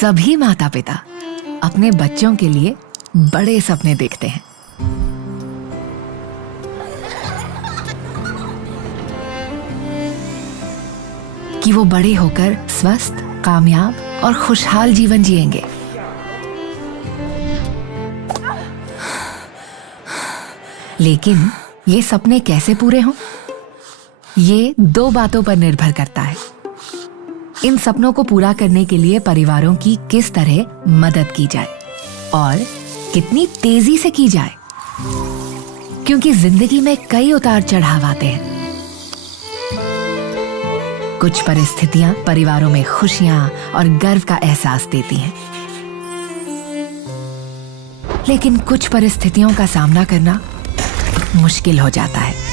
सभी माता पिता अपने बच्चों के लिए बड़े सपने देखते हैं। कि वो बड़े होकर स्वस्थ, कामयाब और खुशहाल जीवन जिएंगे। लेकिन ये सपने कैसे पूरे हों? ये दो बातों पर निर्भर करता है। इन सपनों को पूरा करने के लिए परिवारों की किस तरह मदद की जाए और कितनी तेजी से की जाए, क्योंकि जिंदगी में कई उतार चढ़ाव आते हैं। कुछ परिस्थितियां परिवारों में खुशियां और गर्व का एहसास देती हैं, लेकिन कुछ परिस्थितियों का सामना करना मुश्किल हो जाता है।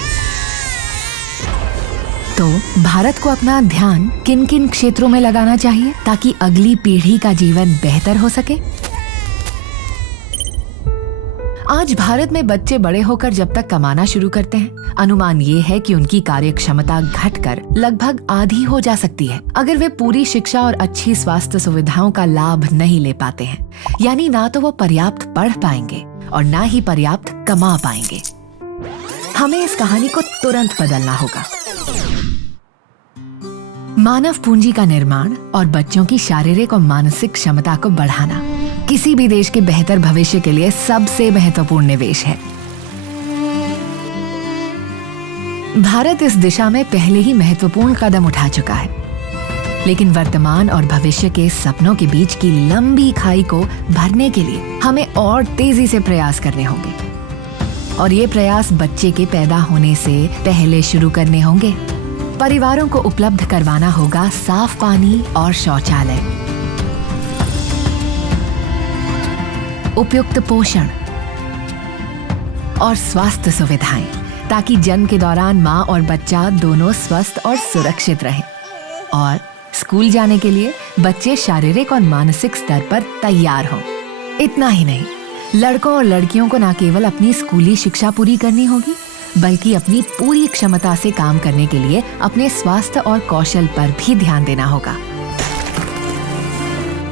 तो भारत को अपना ध्यान किन किन क्षेत्रों में लगाना चाहिए ताकि अगली पीढ़ी का जीवन बेहतर हो सके? आज भारत में बच्चे बड़े होकर जब तक कमाना शुरू करते हैं, अनुमान ये है कि उनकी कार्य क्षमता घटकर लगभग आधी हो जा सकती है अगर वे पूरी शिक्षा और अच्छी स्वास्थ्य सुविधाओं का लाभ नहीं ले पाते हैं। यानी ना तो वो पर्याप्त पढ़ पाएंगे और ना ही पर्याप्त कमा पाएंगे। हमें इस कहानी को तुरंत बदलना होगा। मानव पूंजी का निर्माण और बच्चों की शारीरिक और मानसिक क्षमता को बढ़ाना किसी भी देश के बेहतर भविष्य के लिए सबसे महत्वपूर्ण निवेश है। भारत इस दिशा में पहले ही महत्वपूर्ण कदम उठा चुका है, लेकिन वर्तमान और भविष्य के सपनों के बीच की लंबी खाई को भरने के लिए हमें और तेजी से प्रयास करने होंगे। और ये प्रयास बच्चे के पैदा होने से पहले शुरू करने होंगे। परिवारों को उपलब्ध करवाना होगा साफ पानी और शौचालय, उपयुक्त पोषण और स्वास्थ्य सुविधाएं, ताकि जन्म के दौरान माँ और बच्चा दोनों स्वस्थ और सुरक्षित रहें। और स्कूल जाने के लिए बच्चे शारीरिक और मानसिक स्तर पर तैयार हों। इतना ही नहीं, लड़कों और लड़कियों को न केवल अपनी स्कूली शिक्षा पूरी करनी होगी, बल्कि अपनी पूरी क्षमता से काम करने के लिए अपने स्वास्थ्य और कौशल पर भी ध्यान देना होगा।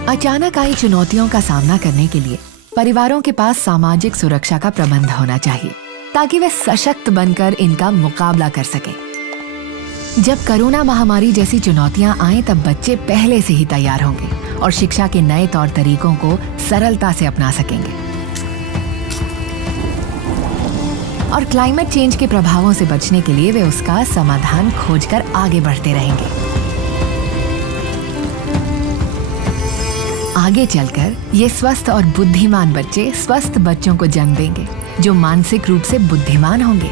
अचानक आई चुनौतियों का सामना करने के लिए परिवारों के पास सामाजिक सुरक्षा का प्रबंध होना चाहिए, ताकि वे सशक्त बनकर इनका मुकाबला कर सके। जब कोरोना महामारी जैसी चुनौतियां आए, तब बच्चे पहले से ही तैयार होंगे और शिक्षा के नए तौर तरीकों को सरलता से अपना सकेंगे। और क्लाइमेट चेंज के प्रभावों से बचने के लिए वे उसका समाधान खोजकर आगे बढ़ते रहेंगे। आगे चलकर ये स्वस्थ और बुद्धिमान बच्चे स्वस्थ बच्चों को जन्म देंगे, जो मानसिक रूप से बुद्धिमान होंगे।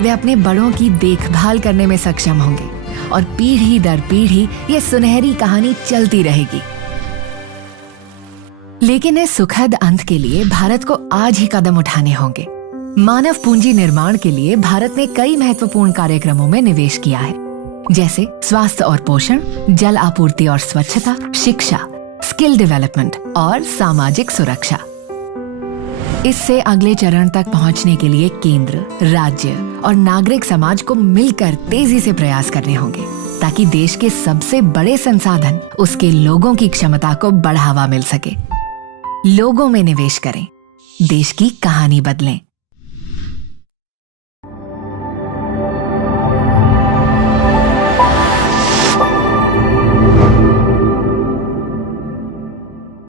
वे अपने बड़ों की देखभाल करने में सक्षम होंगे और पीढ़ी दर पीढ़ी ये सुनहरी कहानी चलती रहेगी। लेकिन इस सुखद अंत के लिए भारत को आज ही कदम उठाने होंगे। मानव पूंजी निर्माण के लिए भारत ने कई महत्वपूर्ण कार्यक्रमों में निवेश किया है, जैसे स्वास्थ्य और पोषण, जल आपूर्ति और स्वच्छता, शिक्षा, स्किल डेवलपमेंट और सामाजिक सुरक्षा। इससे अगले चरण तक पहुंचने के लिए केंद्र, राज्य और नागरिक समाज को मिलकर तेजी से प्रयास करने होंगे, ताकि देश के सबसे बड़े संसाधन उसके लोगों की क्षमता को बढ़ावा मिल सके। लोगों में निवेश करें, देश की कहानी बदलें।